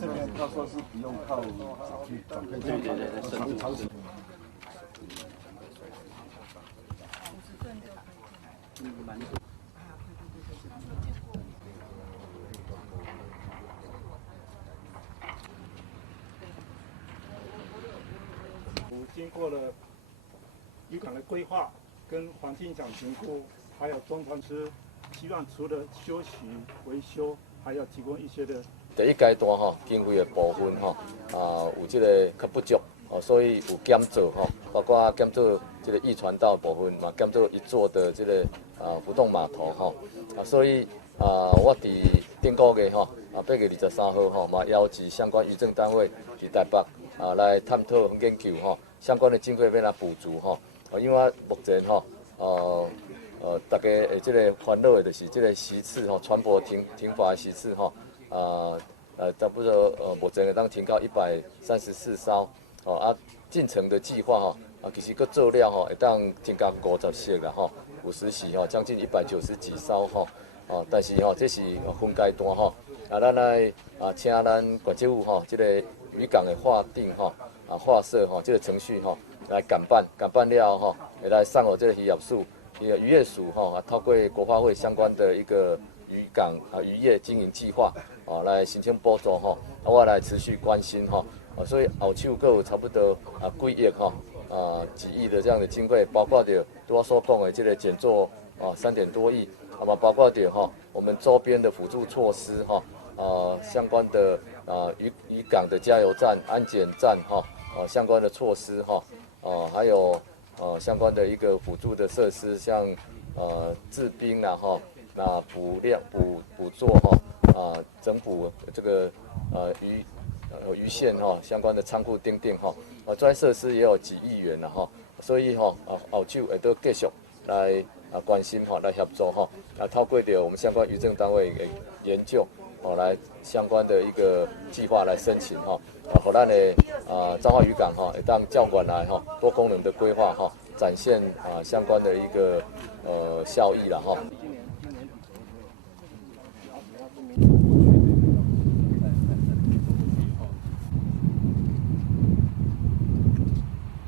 这边他说是不用靠去转配，长期。经过了渔港的规划跟环境奖评估，还有中船师希望除了休息维修，还要提供一些的。第一阶段经费的部分有这个较不足所以有减做包括减做这个渔船道部分嘛，减做一座的这个浮动码头所以我伫顶个月8月23号嘛邀集相关渔政单位伫台北来探讨研究相关的经费要来补足因为目前大家这个烦恼的就是这个时次船舶停泊的时次差不多目前会当停到134艘进程的计划其实佫做了会当增加50艘啦有时是将近190几艘但是这是分阶段咱来请咱管政府这个渔港的划定划设这个程序来赶办了会来送予这个渔业署，渔业署透过国发会相关的一个渔港渔业经营计划来申请补助我来持续关心所以后手佫有差不多几亿几亿的这样的经费，包括着我所讲的这个减作3点多亿，包括着我们周边的辅助措施相关的渔港的加油站、安检站相关的措施还有相关的一个辅助的设施，像制冰那补做整补这个鱼线相关的仓库等等这些设施也有几亿元所以后手会都继续来关心来协助透过着我们相关渔政单位的研究来相关的一个计划来申请让咱的彰化渔港会当照管来多功能的规划展现相关的一个效益啦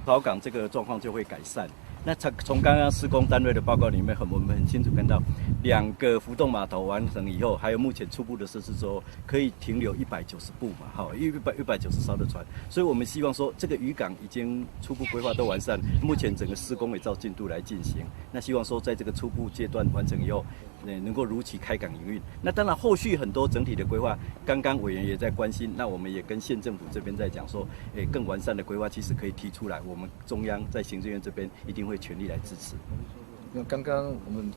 宝港这个状况就会改善。那从刚刚施工单位的报告里面，我们很清楚看到，2个浮动码头完成以后，还有目前初步的设施之后，可以停留190部嘛，190艘的船。所以我们希望说，这个渔港已经初步规划都完善，目前整个施工也照进度来进行。那希望说，在这个初步阶段完成以后，能够如期开港营运。那当然，后续很多整体的规划，刚刚委员也在关心，那我们也跟县政府这边在讲说，更完善的规划其实可以提出来，我们中央在行政院这边一定会全力来支持。刚刚我们